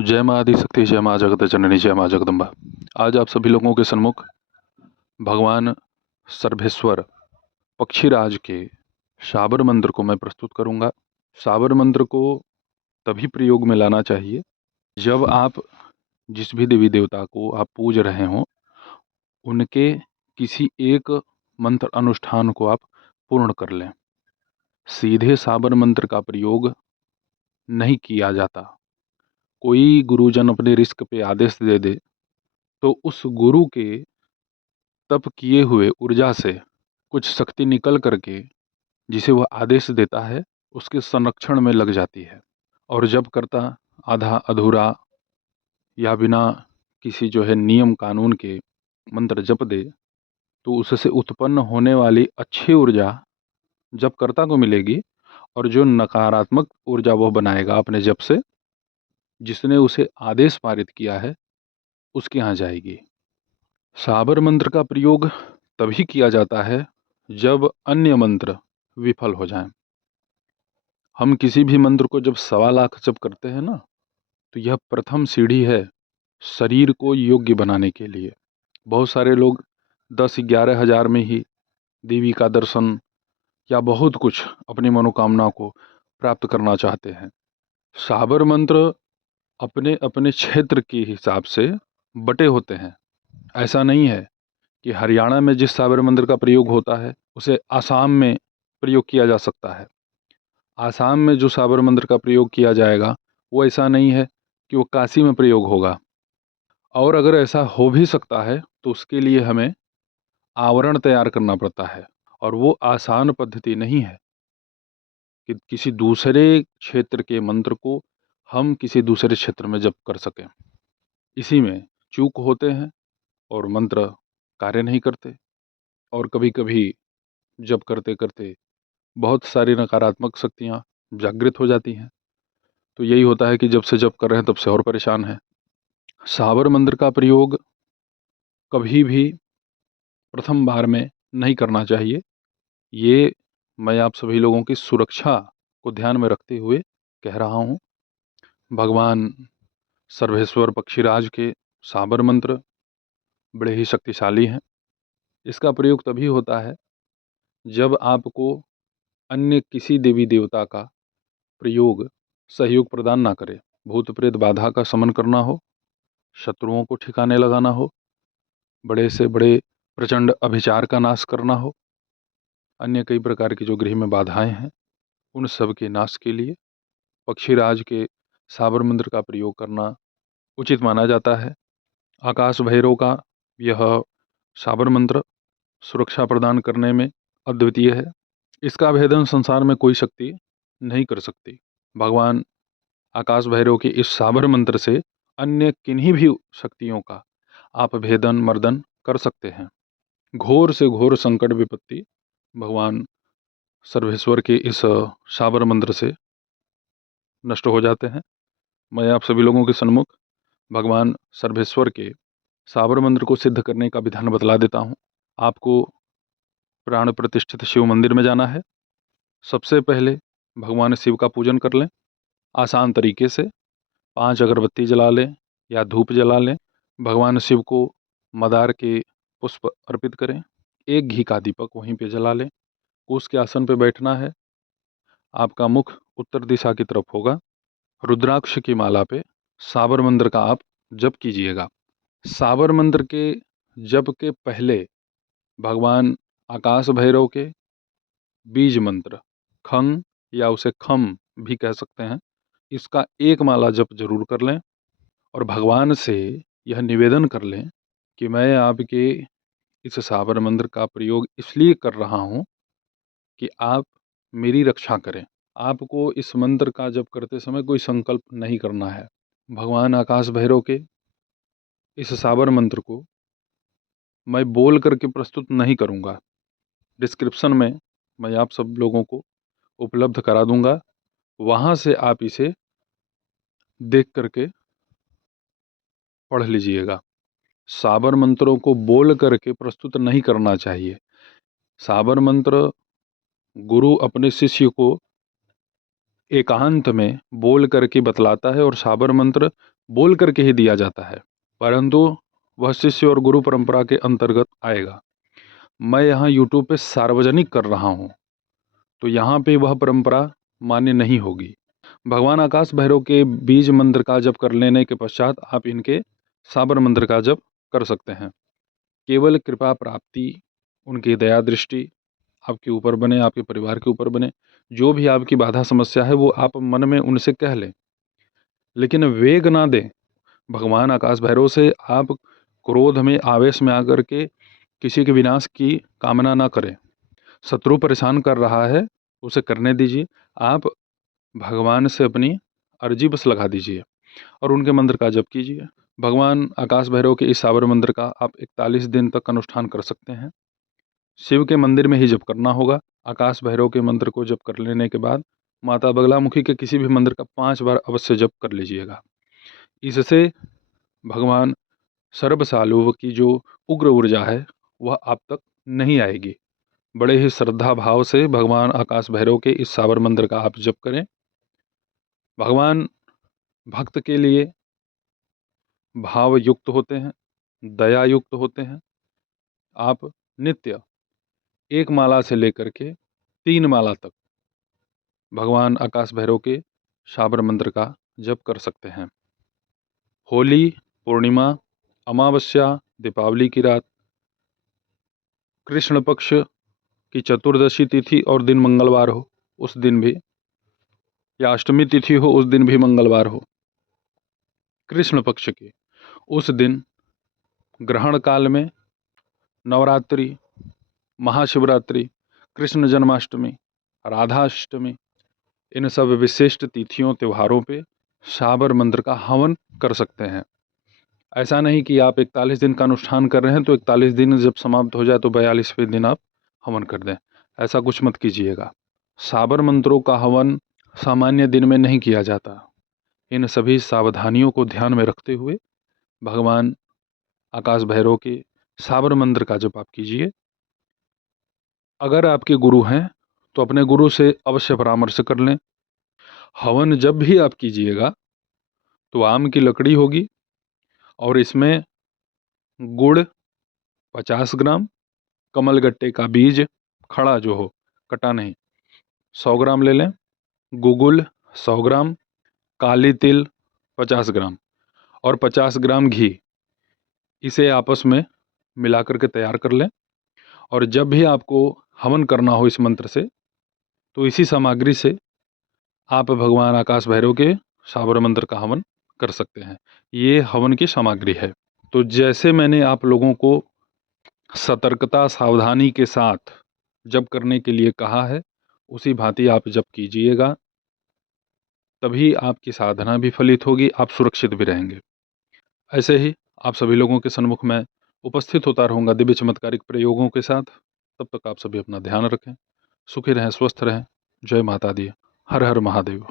जय माँ आदिशक्ति, जय माँ जगत जननी, जय माँ जगदम्बा। आज आप सभी लोगों के सन्मुख भगवान सर्वेश्वर पक्षीराज के शाबर मंत्र को मैं प्रस्तुत करूंगा। शाबर मंत्र को तभी प्रयोग में लाना चाहिए जब आप जिस भी देवी देवता को आप पूज रहे हों उनके किसी एक मंत्र अनुष्ठान को आप पूर्ण कर लें। सीधे शाबर मंत्र का प्रयोग नहीं किया जाता। कोई गुरुजन अपने रिस्क पे आदेश दे दे तो उस गुरु के तप किए हुए ऊर्जा से कुछ शक्ति निकल करके जिसे वह आदेश देता है उसके संरक्षण में लग जाती है। और जब करता आधा अधूरा या बिना किसी नियम कानून के मंत्र जप दे तो उससे उत्पन्न होने वाली अच्छी ऊर्जा जब कर्ता को मिलेगी और जो नकारात्मक ऊर्जा वह बनाएगा अपने जप से, जिसने उसे आदेश पारित किया है, उसके यहाँ जाएगी। शाबर मंत्र का प्रयोग तभी किया जाता है जब अन्य मंत्र विफल हो जाएं। हम किसी भी मंत्र को जब 1.25 लाख जप करते हैं ना, तो यह प्रथम सीढ़ी है शरीर को योग्य बनाने के लिए। बहुत सारे लोग 10-11 हज़ार में ही देवी का दर्शन या बहुत कुछ अपनी मनोकामना को प्राप्त करना चाहते हैं। शाबर मंत्र अपने अपने क्षेत्र के हिसाब से बटे होते हैं। ऐसा नहीं है कि हरियाणा में जिस शाबर मंत्र का प्रयोग होता है उसे आसाम में प्रयोग किया जा सकता है। आसाम में जो शाबर मंत्र का प्रयोग किया जाएगा वो ऐसा नहीं है कि वो काशी में प्रयोग होगा। और अगर ऐसा हो भी सकता है तो उसके लिए हमें आवरण तैयार करना पड़ता है, और वो आसान पद्धति नहीं है कि किसी दूसरे क्षेत्र के मंत्र को हम किसी दूसरे क्षेत्र में जप कर सकें। इसी में चूक होते हैं और मंत्र कार्य नहीं करते, और कभी कभी जप करते करते बहुत सारी नकारात्मक शक्तियाँ जागृत हो जाती हैं। तो यही होता है कि जब से जप कर रहे हैं तब से और परेशान हैं। शाबर मंत्र का प्रयोग कभी भी प्रथम बार में नहीं करना चाहिए। ये मैं आप सभी लोगों की सुरक्षा को ध्यान में रखते हुए कह रहा हूँ। भगवान सर्वेश्वर पक्षीराज के शाबर मंत्र बड़े ही शक्तिशाली हैं। इसका प्रयोग तभी होता है जब आपको अन्य किसी देवी देवता का प्रयोग सहयोग प्रदान ना करे। भूत प्रेत बाधा का शमन करना हो, शत्रुओं को ठिकाने लगाना हो, बड़े से बड़े प्रचंड अभिचार का नाश करना हो, अन्य कई प्रकार की जो गृह में बाधाएं हैं उन सब के नाश के लिए पक्षीराज के शाबर मंत्र का प्रयोग करना उचित माना जाता है। आकाश भैरव का यह शाबर मंत्र सुरक्षा प्रदान करने में अद्वितीय है। इसका भेदन संसार में कोई शक्ति नहीं कर सकती। भगवान आकाश भैरव के इस शाबर मंत्र से अन्य किन्हीं भी शक्तियों का आप भेदन मर्दन कर सकते हैं। घोर से घोर संकट विपत्ति भगवान सर्वेश्वर के इस शाबर मंत्र से नष्ट हो जाते हैं। मैं आप सभी लोगों के सन्मुख भगवान सर्वेश्वर के शाबर मंत्र को सिद्ध करने का विधान बतला देता हूँ। आपको प्राण प्रतिष्ठित शिव मंदिर में जाना है। सबसे पहले भगवान शिव का पूजन कर लें आसान तरीके से। 5 अगरबत्ती जला लें या धूप जला लें। भगवान शिव को मदार के पुष्प अर्पित करें। एक घी का दीपक वहीं पे जला लें। कुश के आसन पे बैठना है। आपका मुख उत्तर दिशा की तरफ होगा। रुद्राक्ष की माला पे शाबर मंत्र का आप जप कीजिएगा। शाबर मंत्र के जप के पहले भगवान आकाश भैरव के बीज मंत्र खंग या उसे खम भी कह सकते हैं, इसका एक माला जप जरूर कर लें। और भगवान से यह निवेदन कर लें कि मैं आपके इस शाबर मंत्र का प्रयोग इसलिए कर रहा हूँ कि आप मेरी रक्षा करें। आपको इस मंत्र का जप करते समय कोई संकल्प नहीं करना है। भगवान आकाश भैरव के इस शाबर मंत्र को मैं बोल करके प्रस्तुत नहीं करूँगा। डिस्क्रिप्शन में मैं आप सब लोगों को उपलब्ध करा दूंगा, वहाँ से आप इसे देख करके पढ़ लीजिएगा। शाबर मंत्रों को बोल करके प्रस्तुत नहीं करना चाहिए। शाबर मंत्र गुरु अपने शिष्य को एकांत में बोल करके बतलाता है, और शाबर मंत्र बोल करके ही दिया जाता है, परंतु वह शिष्य और गुरु परंपरा के अंतर्गत आएगा। मैं यहाँ यूट्यूब पे सार्वजनिक कर रहा हूँ, तो यहाँ पे वह परंपरा मान्य नहीं होगी। भगवान आकाश भैरव के बीज मंत्र का जप कर लेने के पश्चात आप इनके साबर मंत्र का जप कर सकते हैं। केवल कृपा प्राप्ति, उनकी दया दृष्टि आपके ऊपर बने, आपके परिवार के ऊपर बने। जो भी आपकी बाधा समस्या है वो आप मन में उनसे कह लें, लेकिन वेग ना दें। भगवान आकाश भैरव से आप क्रोध में, आवेश में आकर के किसी के विनाश की कामना ना करें। शत्रु परेशान कर रहा है, उसे करने दीजिए। आप भगवान से अपनी अर्जी बस लगा दीजिए और उनके मंत्र का जप कीजिए। भगवान आकाश भैरव के इस साबर मंत्र का आप 41 दिन तक अनुष्ठान कर सकते हैं। शिव के मंदिर में ही जप करना होगा। आकाश भैरव के मंत्र को जप कर लेने के बाद माता बगलामुखी के किसी भी मंत्र का 5 बार अवश्य जप कर लीजिएगा। इससे भगवान सर्वसालुव की जो उग्र ऊर्जा है वह आप तक नहीं आएगी। बड़े ही श्रद्धा भाव से भगवान आकाश भैरव के इस साबर मंत्र का आप जप करें। भगवान भक्त के लिए भाव युक्त होते हैं, दया युक्त होते हैं। आप नित्य 1 माला से लेकर के 3 माला तक भगवान आकाश भैरव के साबर मंत्र का जप कर सकते हैं। होली, पूर्णिमा, अमावस्या, दीपावली की रात, कृष्ण पक्ष की चतुर्दशी तिथि और दिन मंगलवार हो उस दिन भी, या अष्टमी तिथि हो उस दिन भी मंगलवार हो, कृष्ण पक्ष की उस दिन, ग्रहण काल में, नवरात्रि, महाशिवरात्रि, कृष्ण जन्माष्टमी, राधाष्टमी, इन सब विशिष्ट तिथियों त्योहारों पे साबर मंत्र का हवन कर सकते हैं। ऐसा नहीं कि आप 41 दिन का अनुष्ठान कर रहे हैं तो 41 दिन जब समाप्त हो जाए तो 42वें दिन आप हवन कर दें। ऐसा कुछ मत कीजिएगा। साबर मंत्रों का हवन सामान्य दिन में नहीं किया जाता। इन सभी सावधानियों को ध्यान में रखते हुए भगवान आकाश भैरव के साबर मंत्र का जप आप कीजिए। अगर आपके गुरु हैं तो अपने गुरु से अवश्य परामर्श कर लें। हवन जब भी आप कीजिएगा तो आम की लकड़ी होगी और इसमें गुड़ 50 ग्राम, कमलगट्टे का बीज खड़ा जो हो, कटा नहीं, 100 ग्राम ले लें। गुगुल 100 ग्राम, काली तिल 50 ग्राम और 50 ग्राम घी, इसे आपस में मिला करके तैयार कर लें। और जब भी आपको हवन करना हो इस मंत्र से, तो इसी सामग्री से आप भगवान आकाश भैरव के साबर मंत्र का हवन कर सकते हैं। ये हवन की सामग्री है। तो जैसे मैंने आप लोगों को सतर्कता सावधानी के साथ जप करने के लिए कहा है, उसी भांति आप जप कीजिएगा, तभी आपकी साधना भी फलित होगी, आप सुरक्षित भी रहेंगे। ऐसे ही आप सभी लोगों के सन्मुख में उपस्थित होता रहूँगा दिव्य चमत्कारिक प्रयोगों के साथ। तब तक आप सभी अपना ध्यान रखें, सुखी रहें, स्वस्थ रहें। जय माता दी। हर हर महादेव।